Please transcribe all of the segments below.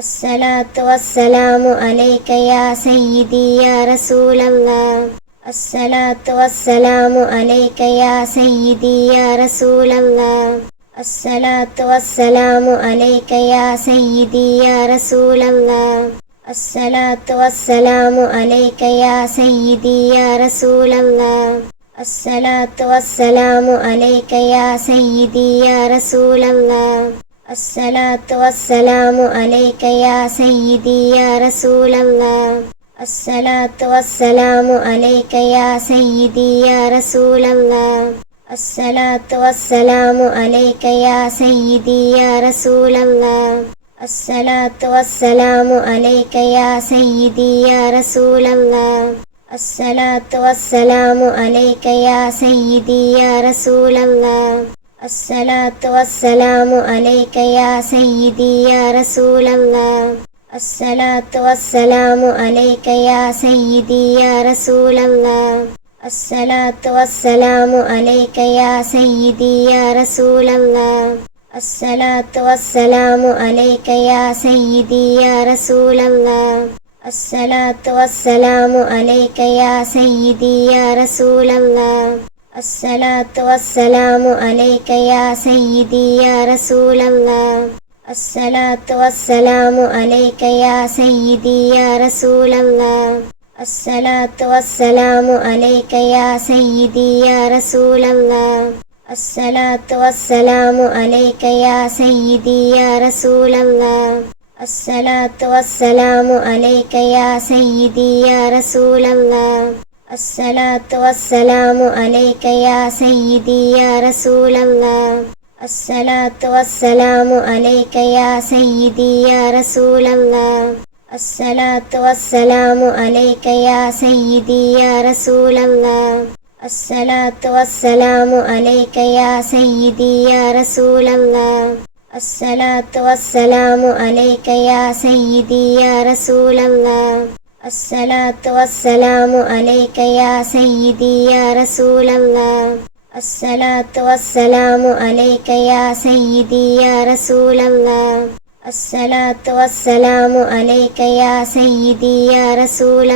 അസ്സലാത്തു വസ്സലാമു അലൈക യാ സയ്യിദി യാ റസൂലല്ലാഹ്. അസ്സലാത്തു വസ്സലാമു അലൈക യാ സയ്യിദി യാ റസൂലല്ലാഹ്. അസ്സലാത്തു വസ്സലാമു അലൈക യാ സയ്യിദി യാ റസൂലല്ലാഹ്. അസ്സലാത്തു വസ്സലാമു അലൈക യാ സയ്യിദി യാ റസൂലല്ലാഹ്. അസ്സലാത്തു വസ്സലാമു അലൈക യാ സയ്യിദി യാ റസൂലല്ലാഹ്. അസ്സലാത്തു വസ്സലാമു അലൈക യാ സയ്യിദി യാ റസൂലല്ലാഹ്. അസ്സലാത്തു വസ്സലാമു അലൈക യാ സയ്യിദി യാ റസൂലല്ലാഹ്. അസ്സലാത്തു വസ്സലാമു അലൈക യാ സയ്യിദി യാ റസൂലല്ലാഹ്. അസ്സലാത്തു വസ്സലാമു അലൈക യാ സയ്യിദി യാ റസൂലല്ലാഹ്. അസ്സലാത്തു വസ്സലാമു അലൈക യാ സയ്യിദി യാ റസൂലല്ലാഹ്. അസ്സലാത്തു വസ്സലാമു അലൈക യാ സയ്യിദി യാ റസൂലല്ലാഹ്. അസ്സലാത്തു വസ്സലാമു അലൈക യാ സയ്യിദി യാ റസൂലല്ലാഹ്. അസ്സലാത്തു വസ്സലാമു അലൈക യാ സയ്യിദി യാ റസൂലല്ലാഹ്. അസ്സലാത്തു വസ്സലാമു അലൈക യാ സയ്യിദി യാ റസൂലല്ലാഹ്. അസ്സലാത്തു വസ്സലാമു അലൈക യാ സയ്യിദി യാ റസൂലല്ലാഹ്. അസ്സലാത്തു വസ്സലാമു അലൈക യാ സയ്യിദി യാ റസൂലല്ലാഹ്. അസ്സലാത്തു വസ്സലാമു അലൈക യാ സയ്യിദി യാ റസൂലല്ലാഹ്. അസ്സലാത്തു വസ്സലാമു അലൈക യാ സയ്യിദി യാ റസൂലല്ലാഹ്. അസ്സലാത്തു വസ്സലാമു അലൈക യാ സയ്യിദി യാ റസൂലല്ലാഹ്. അസ്സലാത്തു വസ്സലാമു അലൈക യാ സയ്യിദി യാ റസൂലല്ലാഹ്. അസ്സലാത്തു വസ്സലാമു അലൈക യാ സയ്യിദി യാ റസൂലല്ലാഹ്. അസ്സലാത്തു വസ്സലാമു അലൈക യാ സയ്യിദി യാ റസൂലല്ലാഹ്. അസ്സലാത്തു വസ്സലാമു അലൈക യാ സയ്യിദി യാ റസൂലല്ലാഹ്. അസ്സലാത്തു വസ്സലാമു അലൈക യാ സയ്യിദി യാ റസൂലല്ലാഹ്. അസ്സലാത്തു വസ്സലാമു അലൈക യാ സയ്യിദി യാ റസൂലല്ലാഹ്. അസ്സലാത്തു വസ്സലാമു അലൈക യാ സയ്യിദി യാ റസൂലല്ലാഹ്. അസ്സലാത്തു വസ്സലാമു അലൈക യാ സയ്യിദി യാ റസൂലല്ലാഹ്. അസ്സലാത്തു വസ്സലാമു അലൈക യാ സയ്യിദി യാ റസൂലല്ലാഹ്. അസ്സലാത്തു വസ്സലാമു അലൈക യാ സയ്യിദി യാ റസൂലല്ലാഹ്. അസ്സലാത്തു വസ്സലാമു അലൈക യാ സയ്യിദി യാ റസൂലല്ലാഹ്.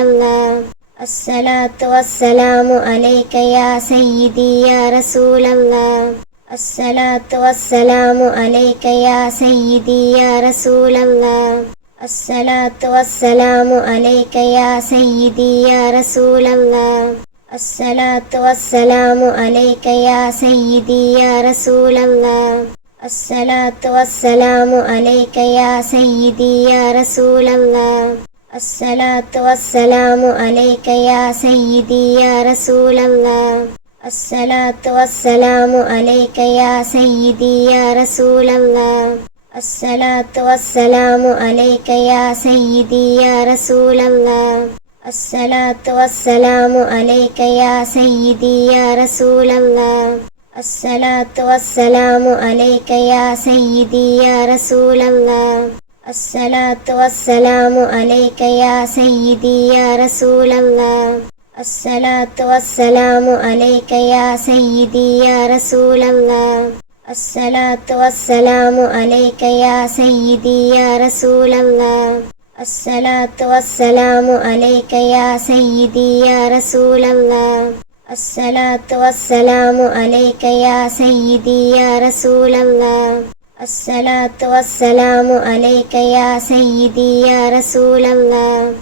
അസ്സലാത്തു വസ്സലാമു അലൈക യാ സയ്യിദി യാ റസൂലല്ലാഹ്. അസ്സലാത്തു വസ്സലാമു അലൈക യാ സയ്യിദി യാ റസൂലല്ലാഹ്. അസ്സലാത്തു വസ്സലാമു അലൈക യാ സയ്യിദി യാ റസൂലല്ലാഹ്. അസ്സലാത്തു വസ്സലാമു അലൈക യാ സയ്യിദി യാ റസൂലല്ലാഹ്. അസ്സലാത്തു വസ്സലാമു അലൈക യാ സയ്യിദി യാ റസൂലല്ലാഹ്. അസ്സലാത്തു വസ്സലാമു അലൈക യാ സയ്യിദി യാ റസൂലല്ലാഹ്. അസ്സലാത്തു വസ്സലാമു അലൈക യാ സയ്യിദി യാ റസൂലല്ലാഹ്. അസ്സലാത്തു വസ്സലാമു അലൈക യാ സയ്യിദി യാ റസൂലല്ലാഹ്. അസ്സലാത്തു വസ്സലാമു അലൈക യാ സയ്യിദി യാ റസൂലല്ലാഹ്. അസ്സലാത്തു വസ്സലാമു അലൈക യാ സയ്യിദി യാ റസൂലല്ലാഹ്. അസ്സലാത്തു വസ്സലാമു അലൈക യാ സയ്യിദി യാ റസൂലല്ലാഹ്. അസ്സലാത്തു വസ്സലാമു അലൈക യാ സയ്യിദി യാ റസൂലല്ലാഹ്. അസ്സലാത്തു വസ്സലാമു അലൈക യാ സയ്യിദി യാ റസൂലല്ലാഹ്. അസ്സലാത്തു വസ്സലാമു അലൈക യാ സയ്യിദി യാ റസൂലല്ലാഹ്.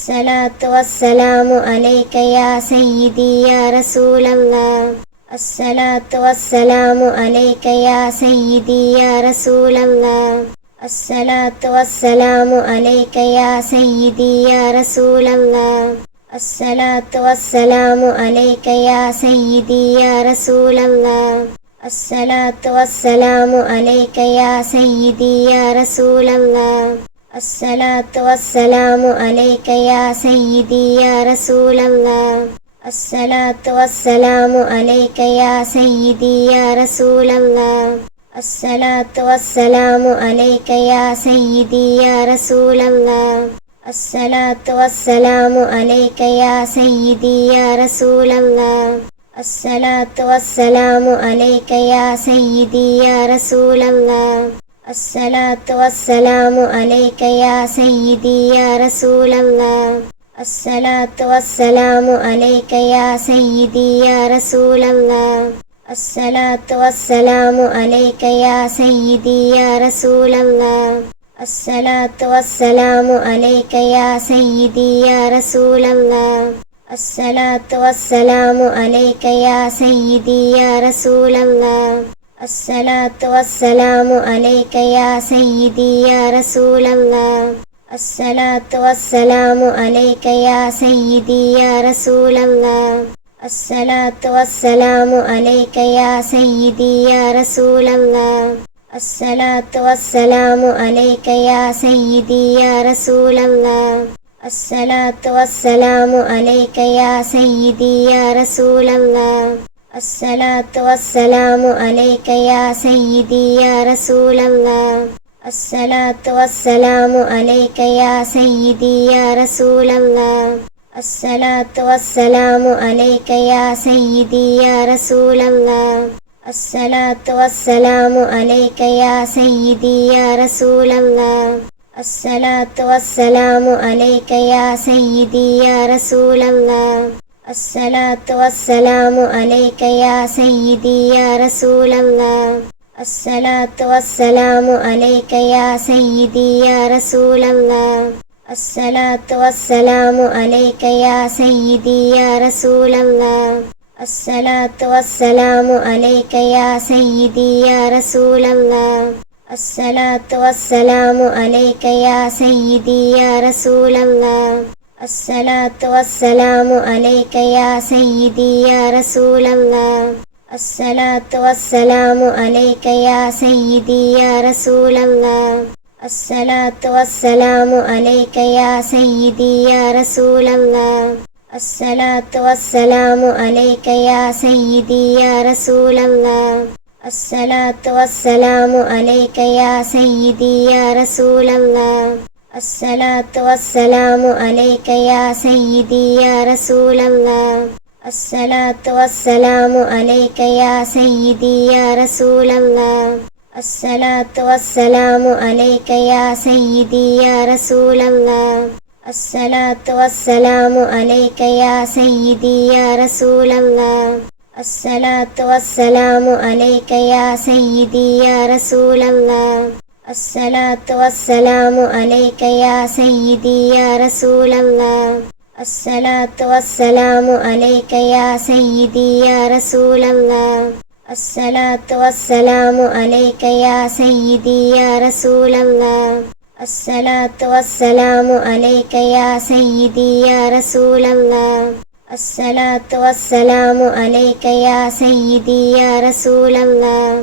അസ്സലാത്തു വസ്സലാമു അലൈക യാ സയ്യിദി യാ റസൂലല്ലാഹ്. അസ്സലാത്തു വസ്സലാമു അലൈക യാ സയ്യിദി യാ റസൂലല്ലാഹ്. അസ്സലാത്തു വസ്സലാമു അലൈക യാ സയ്യിദി യാ റസൂലല്ലാഹ്. അസ്സലാത്തു വസ്സലാമു അലൈക യാ സയ്യിദി യാ റസൂലല്ലാഹ്. അസ്സലാത്തു വസ്സലാമു അലൈക യാ സയ്യിദി യാ റസൂലല്ലാഹ്. അസ്സലാത്തു വസ്സലാമു അലൈക യാ സയ്യിദി യാ റസൂലല്ലാഹ്. അസ്സലാത്തു വസ്സലാമു അലൈക യാ സയ്യിദി യാ റസൂലല്ലാഹ്. അസ്സലാത്തു വസ്സലാമു അലൈക യാ സയ്യിദി യാ റസൂലല്ലാഹ്. അസ്സലാത്തു വസ്സലാമു അലൈക യാ സയ്യിദി യാ റസൂലല്ലാഹ്. അസ്സലാത്തു വസ്സലാമു അലൈക യാ സയ്യിദി യാ റസൂലല്ലാഹ്. الصلاة والسلام عليك يا سيدي يا رسول الله. الصلاة والسلام عليك يا سيدي يا رسول الله. الصلاة والسلام عليك يا سيدي يا رسول الله. الصلاة والسلام عليك يا سيدي يا رسول الله. الصلاة والسلام عليك يا سيدي يا رسول الله. الصلاة والسلام عليك يا سيدي يا رسول الله. الصلاة والسلام عليك يا سيدي يا رسول الله. الصلاة والسلام عليك يا سيدي يا رسول الله. الصلاة والسلام عليك يا سيدي يا رسول الله. الصلاة والسلام عليك يا سيدي يا رسول الله. الصلاة والسلام عليك يا سيدي يا رسول الله. الصلاة والسلام عليك يا سيدي يا رسول الله. الصلاة والسلام عليك يا سيدي يا رسول الله. الصلاة والسلام عليك يا سيدي يا رسول الله. الصلاة والسلام عليك يا سيدي يا رسول الله. الصلاة والسلام عليك يا سيدي يا رسول الله. الصلاة والسلام عليك يا سيدي يا رسول الله. الصلاة والسلام عليك يا سيدي يا رسول الله. الصلاة والسلام عليك يا سيدي يا رسول الله. الصلاة والسلام عليك يا سيدي يا رسول الله. الصلاة والسلام عليك يا سيدي يا رسول الله. الصلاة والسلام عليك يا سيدي يا رسول الله. الصلاة والسلام عليك يا سيدي يا رسول الله. الصلاة والسلام عليك يا سيدي يا رسول الله. الصلاة والسلام عليك يا سيدي يا رسول الله. الصلاة والسلام عليك يا سيدي يا رسول الله. الصلاة والسلام عليك يا سيدي يا رسول الله. الصلاة والسلام عليك يا سيدي يا رسول الله. الصلاة والسلام عليك يا سيدي يا رسول الله. الصلاة والسلام عليك يا سيدي يا رسول الله. الصلاة والسلام عليك يا سيدي يا رسول الله. الصلاة والسلام عليك يا سيدي يا رسول الله. الصلاة والسلام عليك يا سيدي يا رسول الله. الصلاة والسلام عليك يا سيدي يا رسول الله. الصلاة والسلام عليك يا سيدي يا رسول الله.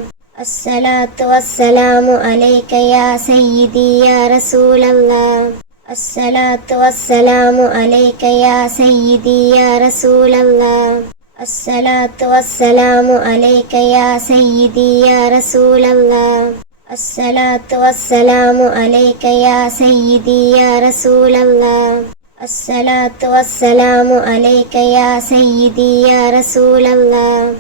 الصلاة والسلام عليك يا سيدي يا رسول الله. الصلاة والسلام عليك يا سيدي يا رسول الله. الصلاة والسلام عليك يا سيدي يا رسول الله. الصلاة والسلام عليك يا سيدي يا رسول الله. الصلاة والسلام عليك يا سيدي يا رسول الله.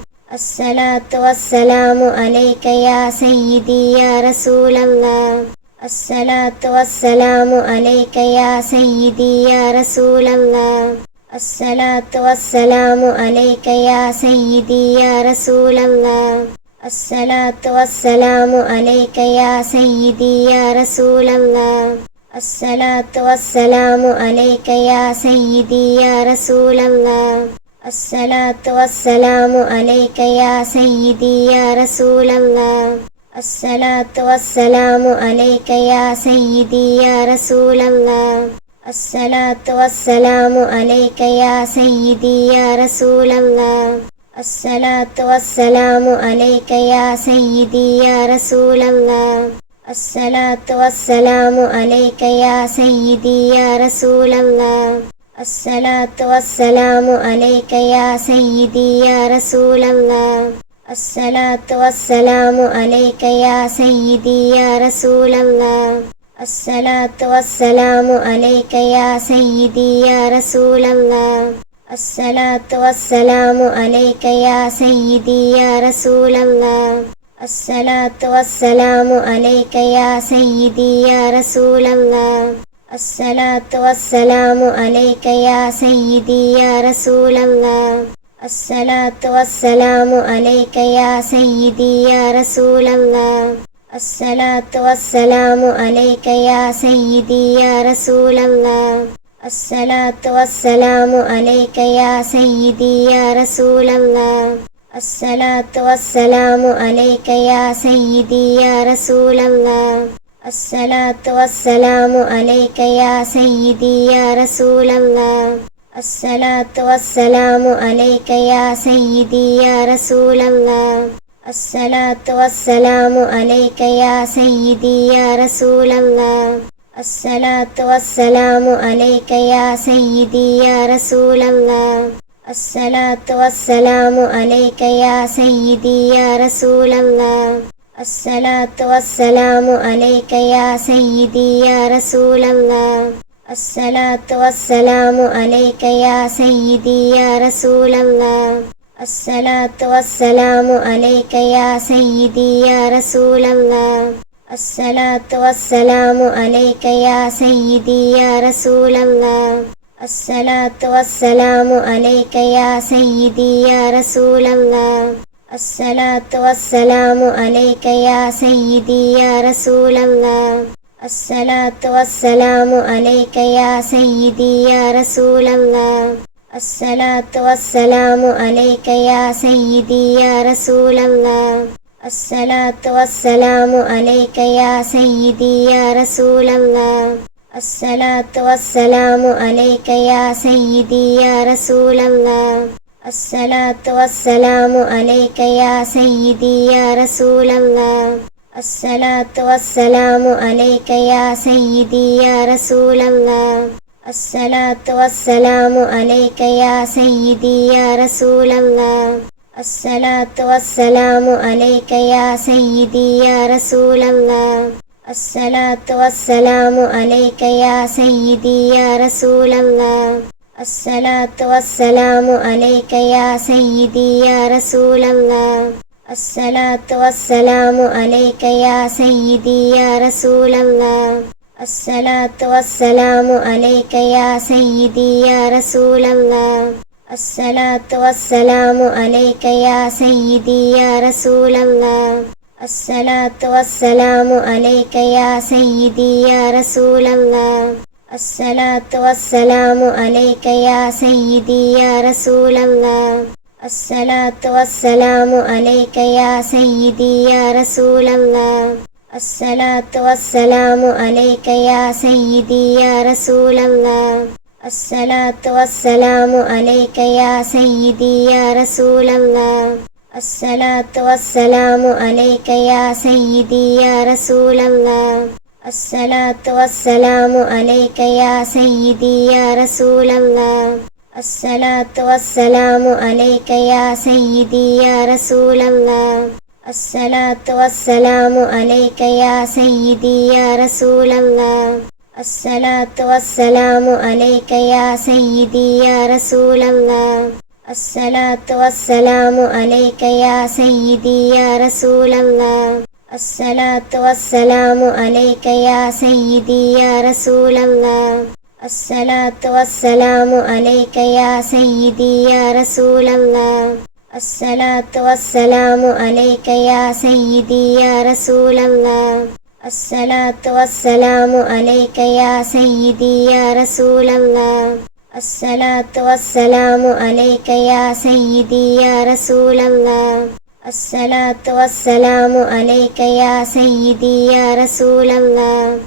الصلاة والسلام عليك يا سيدي يا رسول الله. الصلاة والسلام عليك يا سيدي يا رسول الله. الصلاة والسلام عليك يا سيدي يا رسول الله. الصلاة والسلام عليك يا سيدي يا رسول الله. الصلاة والسلام عليك يا سيدي يا رسول الله. الصلاة والسلام عليك يا سيدي يا رسول الله. الصلاة والسلام عليك يا سيدي يا رسول الله. الصلاة والسلام عليك يا سيدي يا رسول الله. الصلاة والسلام عليك يا سيدي يا رسول الله. الصلاة والسلام عليك يا سيدي يا رسول الله. الصلاة والسلام عليك يا سيدي يا رسول الله. الصلاة والسلام عليك يا سيدي يا رسول الله. الصلاة والسلام عليك يا سيدي يا رسول الله. الصلاة والسلام عليك يا سيدي يا رسول الله. الصلاة والسلام عليك يا سيدي يا رسول الله. الصلاة والسلام عليك يا سيدي يا رسول الله. الصلاة والسلام عليك يا سيدي يا رسول الله. الصلاة والسلام عليك يا سيدي يا رسول الله. الصلاة والسلام عليك يا سيدي يا رسول الله. الصلاة والسلام عليك يا سيدي يا رسول الله. الصلاة والسلام عليك يا سيدي يا رسول الله. الصلاة والسلام عليك يا سيدي يا رسول الله. الصلاة والسلام عليك يا سيدي يا رسول الله. الصلاة والسلام عليك يا سيدي يا رسول الله. الصلاة والسلام عليك يا سيدي يا رسول الله. الصلاة والسلام عليك يا سيدي يا رسول الله. الصلاة والسلام عليك يا سيدي يا رسول الله. الصلاة والسلام عليك يا سيدي يا رسول الله. الصلاة والسلام عليك يا سيدي يا رسول الله. الصلاة والسلام عليك يا سيدي يا رسول الله. الصلاة والسلام عليك يا سيدي يا رسول الله. الصلاة والسلام عليك يا سيدي يا رسول الله. الصلاة والسلام عليك يا سيدي يا رسول الله. الصلاة والسلام عليك يا سيدي يا رسول الله. الصلاة والسلام عليك يا سيدي يا رسول الله. الصلاة والسلام عليك يا سيدي يا رسول الله. الصلاة والسلام عليك يا سيدي يا رسول الله. الصلاة والسلام عليك يا سيدي يا رسول الله. الصلاة والسلام عليك يا سيدي يا رسول الله. الصلاة والسلام عليك يا سيدي يا رسول الله. الصلاة والسلام عليك يا سيدي يا رسول الله. الصلاة والسلام عليك يا سيدي يا رسول الله. الصلاة والسلام عليك يا سيدي يا رسول الله. الصلاة والسلام عليك يا سيدي يا رسول الله. الصلاة والسلام عليك يا سيدي يا رسول الله. الصلاة والسلام عليك يا سيدي يا رسول الله. الصلاة والسلام عليك يا سيدي يا رسول الله. الصلاة والسلام عليك يا سيدي يا رسول الله. الصلاة والسلام عليك يا سيدي يا رسول الله. الصلاة والسلام عليك يا سيدي يا رسول الله. الصلاة والسلام عليك يا سيدي يا رسول الله. الصلاة والسلام عليك يا سيدي يا رسول الله. الصلاة والسلام عليك يا سيدي يا رسول الله. الصلاة والسلام عليك يا سيدي يا رسول الله. الصلاة والسلام عليك يا سيدي يا رسول الله. الصلاة والسلام عليك يا سيدي يا رسول الله. الصلاة والسلام عليك يا سيدي يا رسول الله. الصلاة والسلام عليك يا سيدي يا رسول الله. الصلاة والسلام عليك يا سيدي يا رسول الله. الصلاة والسلام عليك يا سيدي يا رسول الله. الصلاة والسلام عليك يا سيدي يا رسول الله.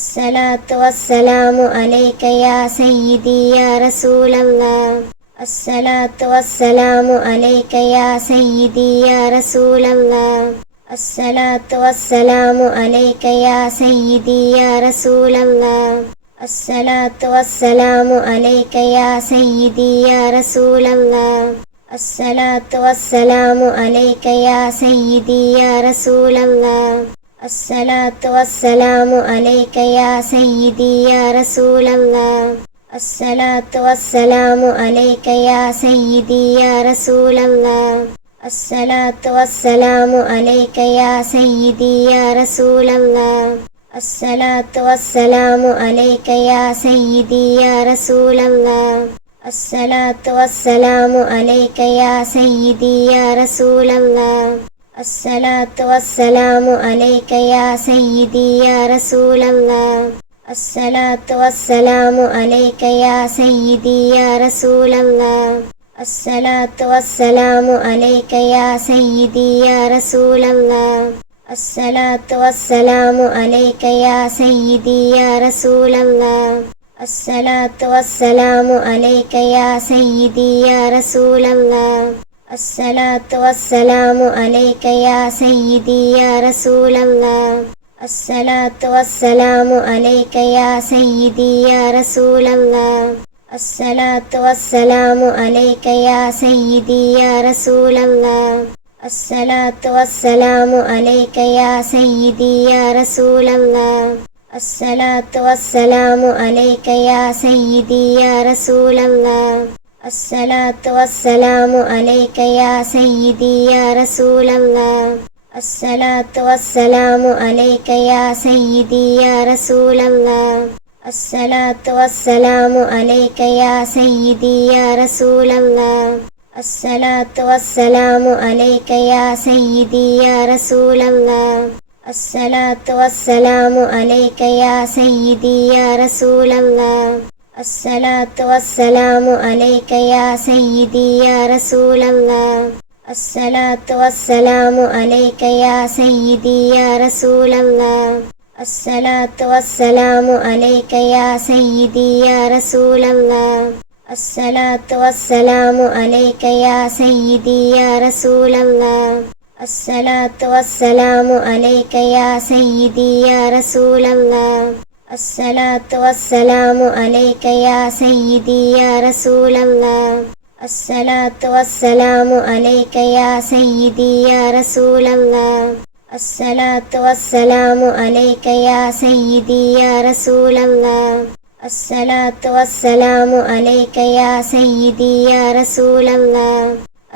الصلاة والسلام عليك يا سيدي يا رسول الله. الصلاة والسلام عليك يا سيدي يا رسول الله. الصلاة والسلام عليك يا سيدي يا رسول الله. الصلاة والسلام عليك يا سيدي يا رسول الله. الصلاة والسلام عليك يا سيدي يا رسول الله. الصلاة والسلام عليك يا سيدي يا رسول الله. الصلاة والسلام عليك يا سيدي يا رسول الله. الصلاة والسلام عليك يا سيدي يا رسول الله. الصلاة والسلام عليك يا سيدي يا رسول الله. الصلاة والسلام عليك يا سيدي يا رسول الله. الصلاة والسلام عليك يا سيدي يا رسول الله. الصلاة والسلام عليك يا سيدي يا رسول الله. الصلاة والسلام عليك يا سيدي يا رسول الله. الصلاة والسلام عليك يا سيدي يا رسول الله. الصلاة والسلام عليك يا سيدي يا رسول الله. الصلاة والسلام عليك يا سيدي يا رسول الله. الصلاة والسلام عليك يا سيدي يا رسول الله. الصلاة والسلام عليك يا سيدي يا رسول الله. الصلاة والسلام عليك يا سيدي يا رسول الله. الصلاة والسلام عليك يا سيدي يا رسول الله. الصلاة والسلام عليك يا سيدي يا رسول الله. الصلاة والسلام عليك يا سيدي يا رسول الله. الصلاة والسلام عليك يا سيدي يا رسول الله. الصلاة والسلام عليك يا سيدي يا رسول الله. الصلاة والسلام عليك يا سيدي يا رسول الله. الصلاة والسلام عليك يا سيدي يا رسول الله. الصلاة والسلام عليك يا سيدي يا رسول الله. الصلاة والسلام عليك يا سيدي يا رسول الله. الصلاة والسلام عليك يا سيدي يا رسول الله. الصلاة والسلام عليك يا سيدي يا رسول الله. الصلاة والسلام عليك يا سيدي يا رسول الله. الصلاة والسلام عليك يا سيدي يا رسول الله. الصلاة والسلام عليك يا سيدي يا رسول الله. الصلاة والسلام عليك يا سيدي يا رسول الله.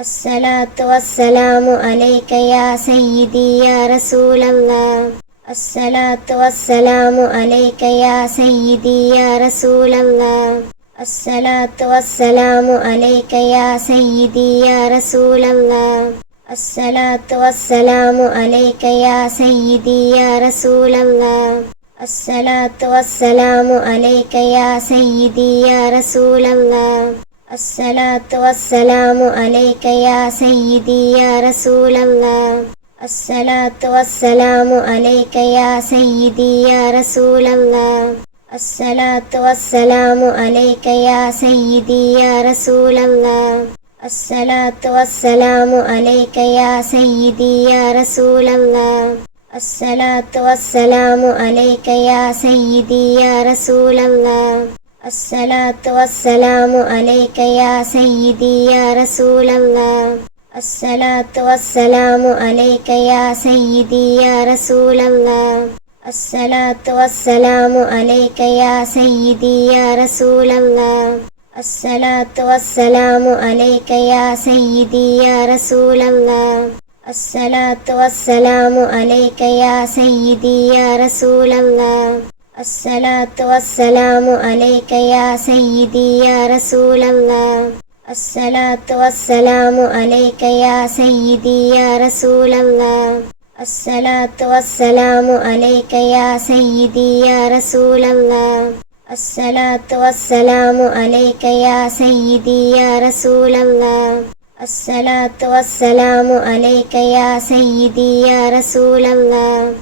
الصلاة والسلام عليك يا سيدي يا رسول الله. الصلاة والسلام عليك يا سيدي يا رسول الله. الصلاة والسلام عليك يا سيدي يا رسول الله. الصلاة والسلام عليك يا سيدي يا رسول الله. الصلاة والسلام عليك يا سيدي يا رسول الله. الصلاة والسلام عليك يا سيدي يا رسول الله. الصلاة والسلام عليك يا سيدي يا رسول الله. الصلاة والسلام عليك يا سيدي يا رسول الله. الصلاة والسلام عليك يا سيدي يا رسول الله. الصلاة والسلام عليك يا سيدي يا رسول الله. الصلاة والسلام عليك يا سيدي يا رسول الله. الصلاة والسلام عليك يا سيدي يا رسول الله. الصلاة والسلام عليك يا سيدي يا رسول الله. الصلاة والسلام عليك يا سيدي يا رسول الله. الصلاة والسلام عليك يا سيدي يا رسول الله. الصلاة والسلام عليك يا سيدي يا رسول الله. الصلاة والسلام عليك يا سيدي يا رسول الله. الصلاة والسلام عليك يا سيدي يا رسول الله. الصلاة والسلام عليك يا سيدي يا رسول الله. الصلاة والسلام عليك يا سيدي يا رسول الله.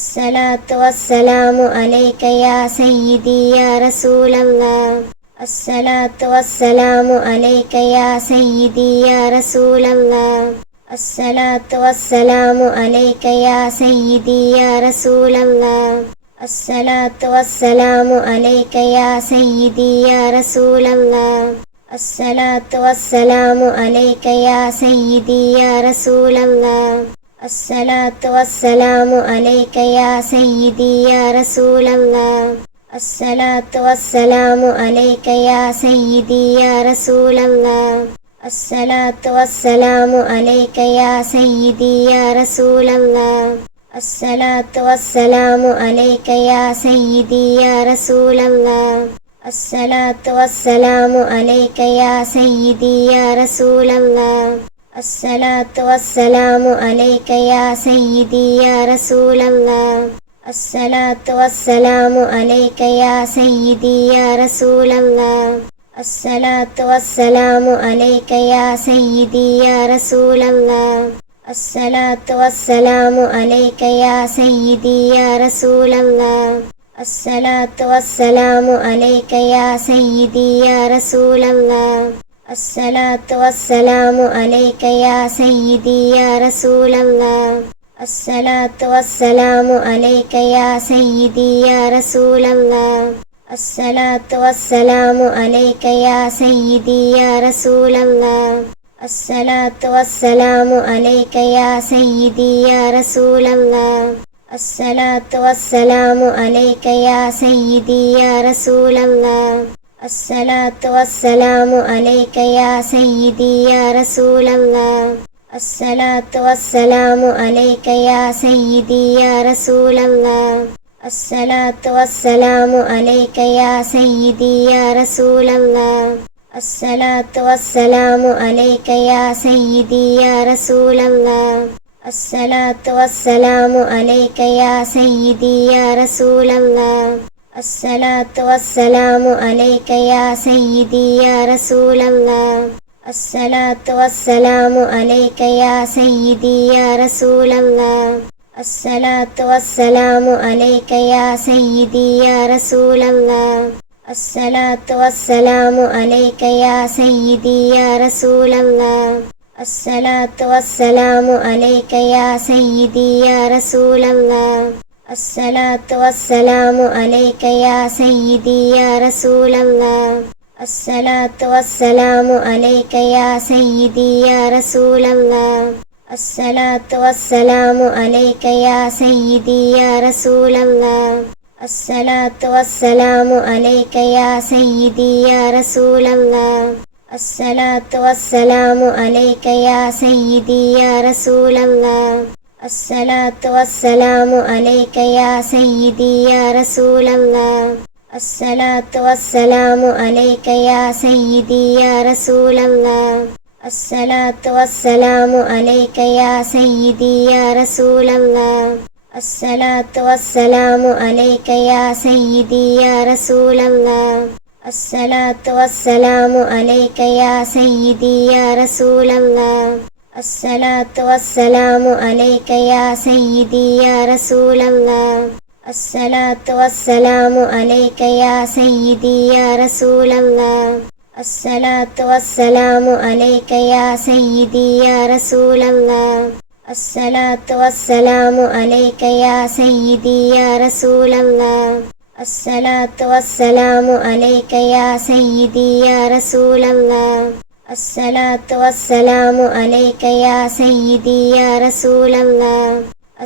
الصلاة والسلام عليك يا سيدي يا رسول الله. الصلاة والسلام عليك يا سيدي يا رسول الله. الصلاة والسلام عليك يا سيدي يا رسول الله. الصلاة والسلام عليك يا سيدي يا رسول الله. الصلاة والسلام عليك يا سيدي يا رسول الله. الصلاة والسلام عليك يا سيدي يا رسول الله. الصلاة والسلام عليك يا سيدي يا رسول الله. الصلاة والسلام عليك يا سيدي يا رسول الله. الصلاة والسلام عليك يا سيدي يا رسول الله. الصلاة والسلام عليك يا سيدي يا رسول الله. الصلاة والسلام عليك يا سيدي يا رسول الله. الصلاة والسلام عليك يا سيدي يا رسول الله. الصلاة والسلام عليك يا سيدي يا رسول الله. الصلاة والسلام عليك يا سيدي يا رسول الله. الصلاة والسلام عليك يا سيدي يا رسول الله. الصلاة والسلام عليك يا سيدي يا رسول الله. الصلاة والسلام عليك يا سيدي يا رسول الله. الصلاة والسلام عليك يا سيدي يا رسول الله. الصلاة والسلام عليك يا سيدي يا رسول الله. الصلاة والسلام عليك يا سيدي يا رسول الله. الصلاة والسلام عليك يا سيدي يا رسول الله. الصلاة والسلام عليك يا سيدي يا رسول الله. الصلاة والسلام عليك يا سيدي يا رسول الله. الصلاة والسلام عليك يا سيدي يا رسول الله. الصلاة والسلام عليك يا سيدي يا رسول الله. الصلاة والسلام عليك يا سيدي يا رسول الله. الصلاة والسلام عليك يا سيدي يا رسول الله. الصلاة والسلام عليك يا سيدي يا رسول الله. الصلاة والسلام عليك يا سيدي يا رسول الله. الصلاة والسلام عليك يا سيدي يا رسول الله. الصلاة والسلام عليك يا سيدي يا رسول الله. الصلاة والسلام عليك يا سيدي يا رسول الله. الصلاة والسلام عليك يا سيدي يا رسول الله. الصلاة والسلام عليك يا سيدي يا رسول الله. الصلاة والسلام عليك يا سيدي يا رسول الله. الصلاة والسلام عليك يا سيدي يا رسول الله. الصلاة والسلام عليك يا سيدي يا رسول الله. الصلاة والسلام عليك يا سيدي يا رسول الله. الصلاة والسلام عليك يا سيدي يا رسول الله. الصلاة والسلام عليك يا سيدي يا رسول الله. الصلاة والسلام عليك يا سيدي يا رسول الله. الصلاة والسلام عليك يا سيدي يا رسول الله. الصلاة والسلام عليك يا سيدي يا رسول الله. الصلاة والسلام عليك يا سيدي يا رسول الله. الصلاة والسلام عليك يا سيدي يا رسول الله. الصلاة والسلام عليك يا سيدي يا رسول الله.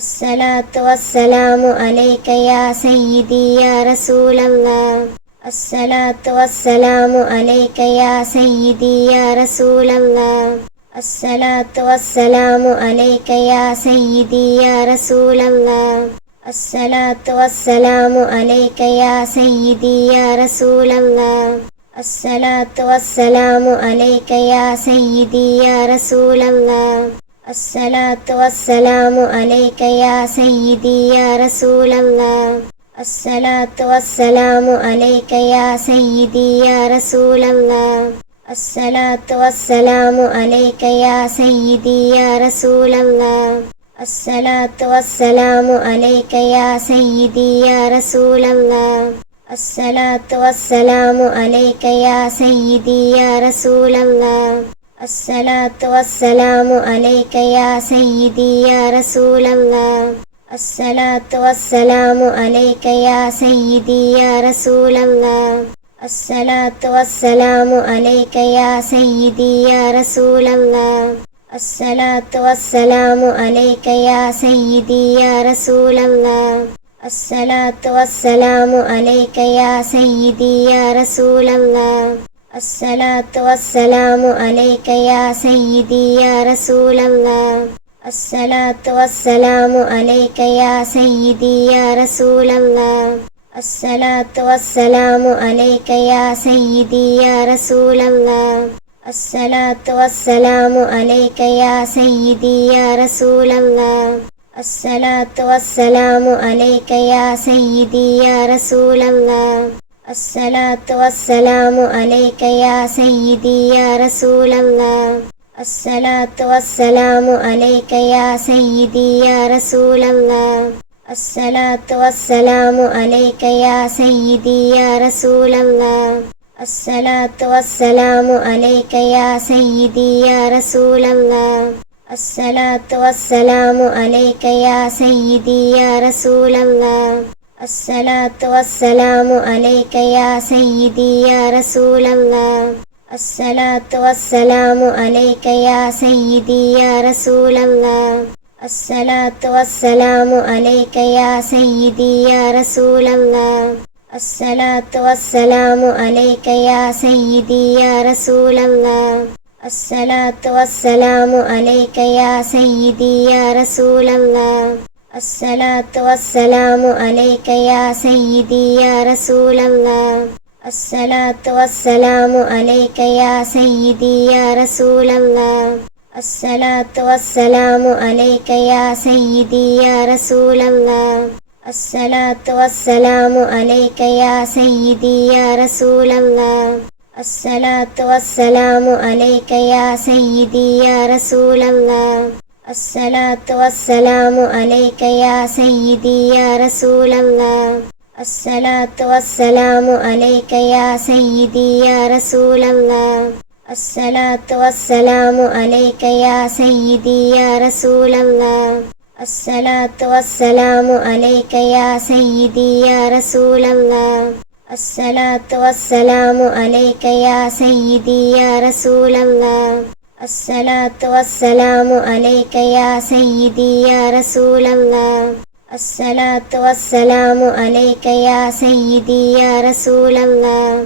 الصلاة والسلام عليك يا سيدي يا رسول الله. الصلاة والسلام عليك يا سيدي يا رسول الله. الصلاة والسلام عليك يا سيدي يا رسول الله. الصلاة والسلام عليك يا سيدي يا رسول الله. الصلاة والسلام عليك يا سيدي يا رسول الله. الصلاة والسلام عليك يا سيدي يا رسول الله. الصلاة والسلام عليك يا سيدي يا رسول الله. الصلاة والسلام عليك يا سيدي يا رسول الله. الصلاة والسلام عليك يا سيدي يا رسول الله. الصلاة والسلام عليك يا سيدي يا رسول الله. الصلاة والسلام عليك يا سيدي يا رسول الله. الصلاة والسلام عليك يا سيدي يا رسول الله. الصلاة والسلام عليك يا سيدي يا رسول الله. الصلاة والسلام عليك يا سيدي يا رسول الله. الصلاة والسلام عليك يا سيدي يا رسول الله. الصلاة والسلام عليك يا سيدي يا رسول الله. الصلاة والسلام عليك يا سيدي يا رسول الله. الصلاة والسلام عليك يا سيدي يا رسول الله. الصلاة والسلام عليك يا سيدي يا رسول الله. الصلاة والسلام عليك يا سيدي يا رسول الله. الصلاة والسلام عليك يا سيدي يا رسول الله. الصلاة والسلام عليك يا سيدي يا رسول الله. الصلاة والسلام عليك يا سيدي يا رسول الله. الصلاة والسلام عليك يا سيدي يا رسول الله. الصلاة والسلام عليك يا سيدي يا رسول الله. الصلاة والسلام عليك يا سيدي يا رسول الله. الصلاة والسلام عليك يا سيدي يا رسول الله. الصلاة والسلام عليك يا سيدي يا رسول الله. الصلاة والسلام عليك يا سيدي يا رسول الله. الصلاة والسلام عليك يا سيدي يا رسول الله. الصلاة والسلام عليك يا سيدي يا رسول الله. الصلاة والسلام عليك يا سيدي يا رسول الله. الصلاة والسلام عليك يا سيدي يا رسول الله. الصلاة والسلام عليك يا سيدي يا رسول الله. الصلاة والسلام عليك يا سيدي يا رسول الله. الصلاة والسلام عليك يا سيدي يا رسول الله. الصلاة والسلام عليك يا سيدي يا رسول الله. الصلاة والسلام عليك يا سيدي يا رسول الله. الصلاة والسلام عليك يا سيدي يا رسول الله. الصلاة والسلام عليك يا سيدي يا رسول الله. الصلاة والسلام عليك يا سيدي يا رسول الله. الصلاة والسلام عليك يا سيدي يا رسول الله.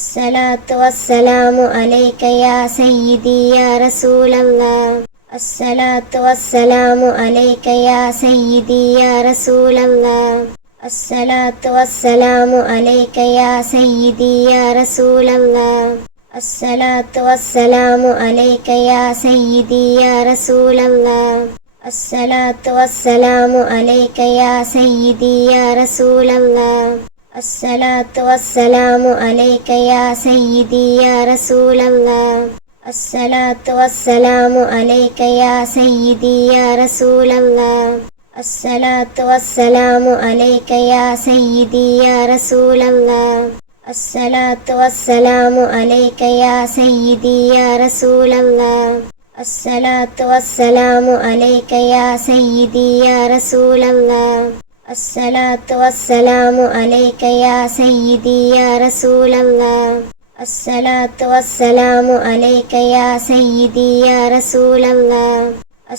الصلاة والسلام عليك يا سيدي يا رسول الله. الصلاة والسلام عليك يا سيدي يا رسول الله. الصلاة والسلام عليك يا سيدي يا رسول الله. الصلاة والسلام عليك يا سيدي يا رسول الله. الصلاة والسلام عليك يا سيدي يا رسول الله. الصلاة والسلام عليك يا سيدي يا رسول الله. الصلاة والسلام عليك يا سيدي يا رسول الله. الصلاة والسلام عليك يا سيدي يا رسول الله. الصلاة والسلام عليك يا سيدي يا رسول الله. الصلاة والسلام عليك يا سيدي يا رسول الله. الصلاة والسلام عليك يا سيدي يا رسول الله. الصلاة والسلام عليك يا سيدي يا رسول الله.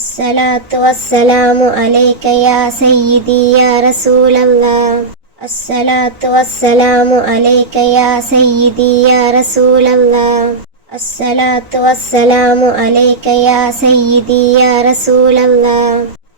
الصلاة والسلام عليك يا سيدي يا رسول الله. الصلاة والسلام عليك يا سيدي يا رسول الله. الصلاة والسلام عليك يا سيدي يا رسول الله.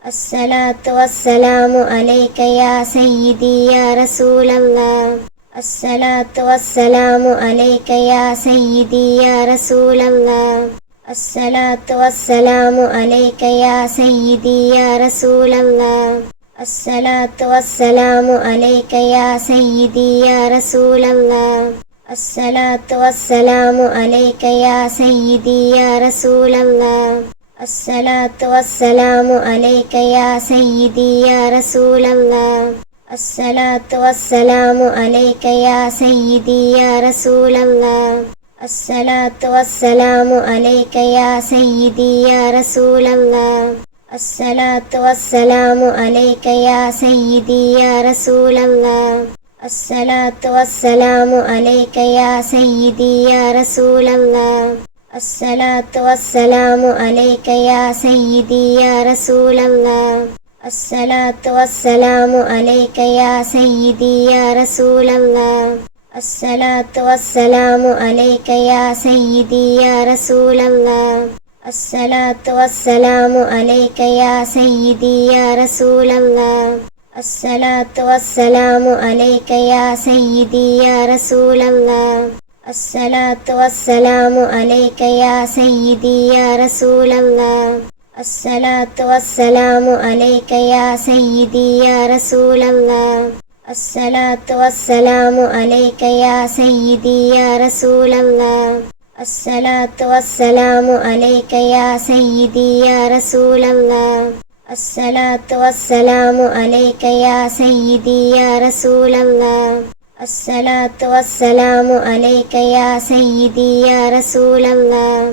الصلاة والسلام عليك يا سيدي يا رسول الله. الصلاة والسلام عليك يا سيدي يا رسول الله. الصلاة والسلام عليك يا سيدي يا رسول الله. الصلاة والسلام عليك يا سيدي يا رسول الله. الصلاة والسلام عليك يا سيدي يا رسول الله. الصلاة والسلام عليك يا سيدي يا رسول الله. الصلاة والسلام عليك يا سيدي يا رسول الله. الصلاة والسلام عليك يا سيدي يا رسول الله. الصلاة والسلام عليك يا سيدي يا رسول الله. الصلاة والسلام عليك يا سيدي يا رسول الله. الصلاة والسلام عليك يا سيدي يا رسول الله. الصلاة والسلام عليك يا سيدي يا رسول الله. الصلاة والسلام عليك يا سيدي يا رسول الله الصلاة والسلام عليك يا سيدي يا رسول الله الصلاة والسلام عليك يا سيدي يا رسول الله الصلاة والسلام عليك يا سيدي يا رسول الله الصلاة والسلام عليك يا سيدي يا رسول الله الصلاة والسلام عليك يا سيدي يا رسول الله الصلاة والسلام عليك يا سيدي يا رسول الله الصلاة والسلام عليك يا سيدي يا رسول الله الصلاة والسلام عليك يا سيدي يا رسول الله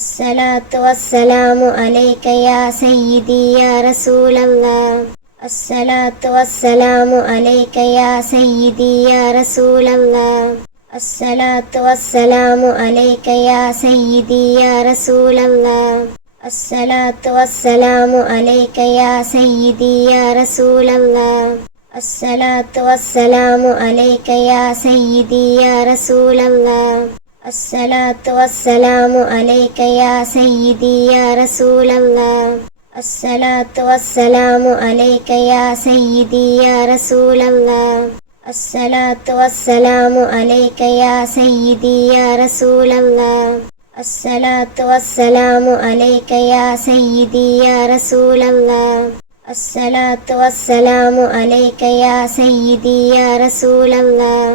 الصلاة والسلام عليك يا سيدي يا رسول الله الصلاة والسلام عليك يا سيدي يا رسول الله الصلاة والسلام عليك يا سيدي يا رسول الله الصلاة والسلام عليك يا سيدي يا رسول الله الصلاة والسلام عليك يا سيدي يا رسول الله الصلاة والسلام عليك يا سيدي يا رسول الله الصلاة والسلام عليك يا سيدي يا رسول الله الصلاة والسلام عليك يا سيدي يا رسول الله الصلاة والسلام عليك يا سيدي يا رسول الله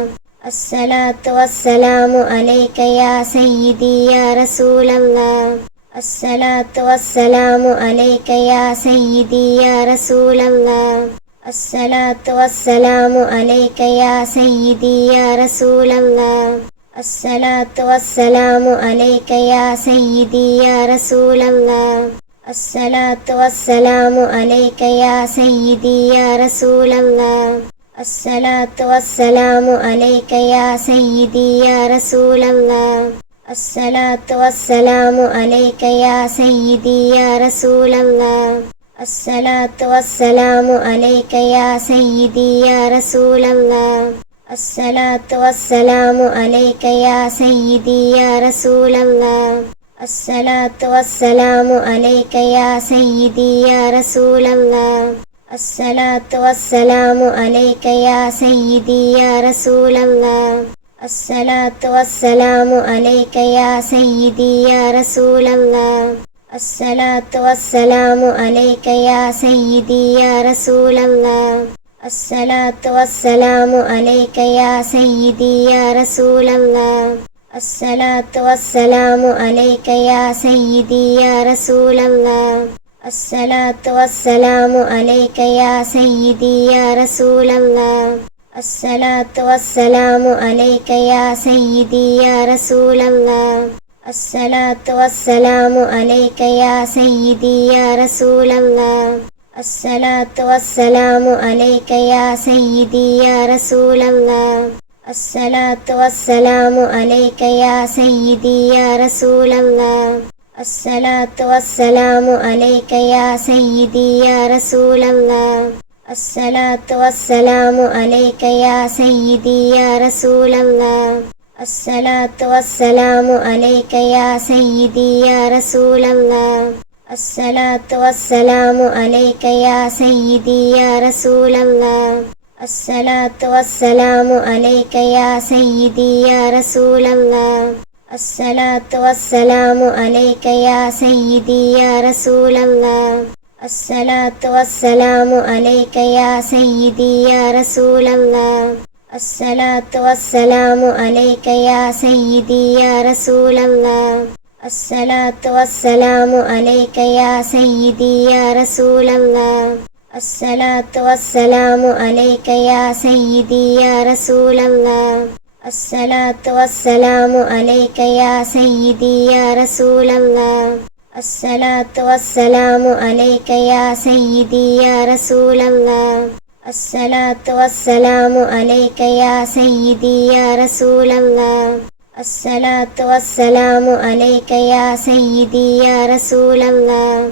الصلاة والسلام عليك يا سيدي يا رسول الله الصلاة والسلام عليك يا سيدي يا رسول الله الصلاة والسلام عليك يا سيدي يا رسول الله الصلاة والسلام عليك يا سيدي يا رسول الله الصلاة والسلام عليك يا سيدي يا رسول الله الصلاة والسلام عليك يا سيدي يا رسول الله الصلاة والسلام عليك يا سيدي يا رسول الله الصلاة والسلام عليك يا سيدي يا رسول الله الصلاة والسلام عليك يا سيدي يا رسول الله الصلاة والسلام عليك يا سيدي يا رسول الله الصلاة والسلام عليك يا سيدي يا رسول الله الصلاة والسلام عليك يا سيدي يا رسول الله الصلاة والسلام عليك يا سيدي يا رسول الله الصلاة والسلام عليك يا سيدي يا رسول الله الصلاة والسلام عليك يا سيدي يا رسول الله الصلاة والسلام عليك يا سيدي يا رسول الله الصلاة والسلام عليك يا سيدي يا رسول الله الصلاة والسلام عليك يا سيدي يا رسول الله الصلاة والسلام عليك يا سيدي يا رسول الله الصلاة والسلام عليك يا سيدي يا رسول الله الصلاة والسلام عليك يا سيدي يا رسول الله الصلاة والسلام عليك يا سيدي يا رسول الله الصلاة والسلام عليك يا سيدي يا رسول الله الصلاة والسلام عليك يا سيدي يا رسول الله الصلاة والسلام عليك يا سيدي يا رسول الله الصلاة والسلام عليك يا سيدي يا رسول الله الصلاة والسلام عليك يا سيدي يا رسول الله الصلاة والسلام عليك يا سيدي يا رسول الله الصلاة والسلام عليك يا سيدي يا رسول الله الصلاة والسلام عليك يا سيدي يا رسول الله الصلاة والسلام عليك يا سيدي يا رسول الله الصلاة والسلام عليك يا سيدي يا رسول الله الصلاة والسلام عليك يا سيدي يا رسول الله الصلاة والسلام عليك يا سيدي يا رسول الله الصلاة والسلام عليك يا سيدي يا رسول الله